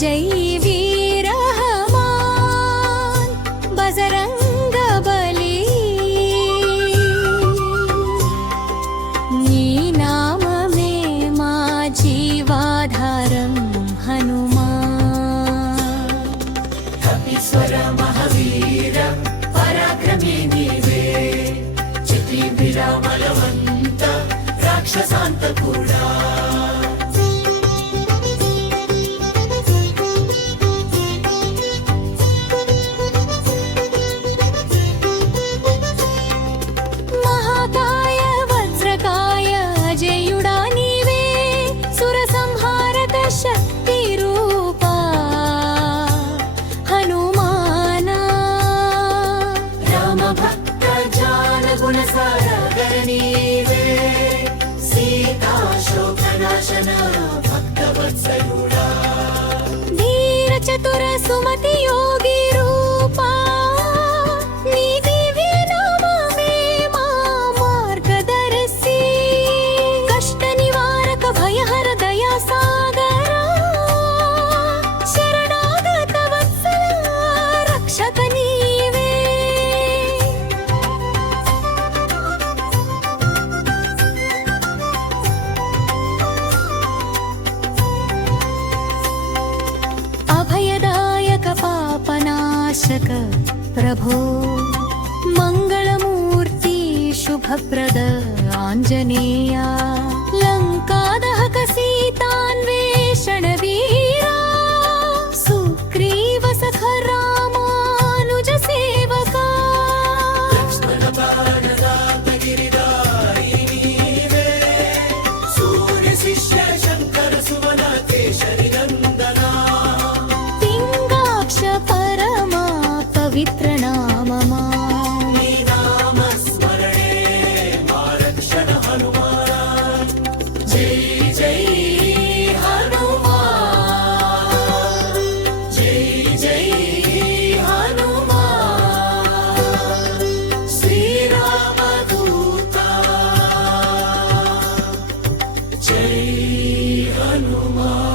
జై వీర హనుమాన్ బజరంగ బలి నీ నామమే మా జీవాధారం హనుమాన్ కపీశ్వర మహావీర పరాక్రమే నీవే చితి విరామలవంత రాక్షసాంత కూడా మహాకాయ వజ్రకాయ అజేయుడా నీవే సుర సంహారక శక్తి రూపా హనుమానా రామ భక్త జాన గుణ సాగర నీవే సీతా శోకనాశన భక్త వత్సలుడా ధీర చతుర సుమతి యోగి రూపా నీ దివ్య నామమే మా మార్గదర్శి కష్ట నివారక భయహర దయా సాగరా శరణాగత వత్సల రక్షక నీవే అభయదాయక పాపనాశక ప్రభో మంగళమూర్తి శుభప్రద ఆంజనేయ లంకాదహక సీతాన్వేషణ వీరా సుగ్రీవ సఖ రామానుజ సేవకా లక్ష్మణ ప్రాణదాత గిరిదాయి నీవే సూర్య శిష్య శంకర సుమన కేశరి నందనా పింగాక్ష పరమా పవిత్ర నామమా నీ నామ స్మరణే మా రక్షణ హనుమాన్ జై జై హనుమాన్ జై జై హనుమాన్ శ్రీరామదూత జై హనుమాన్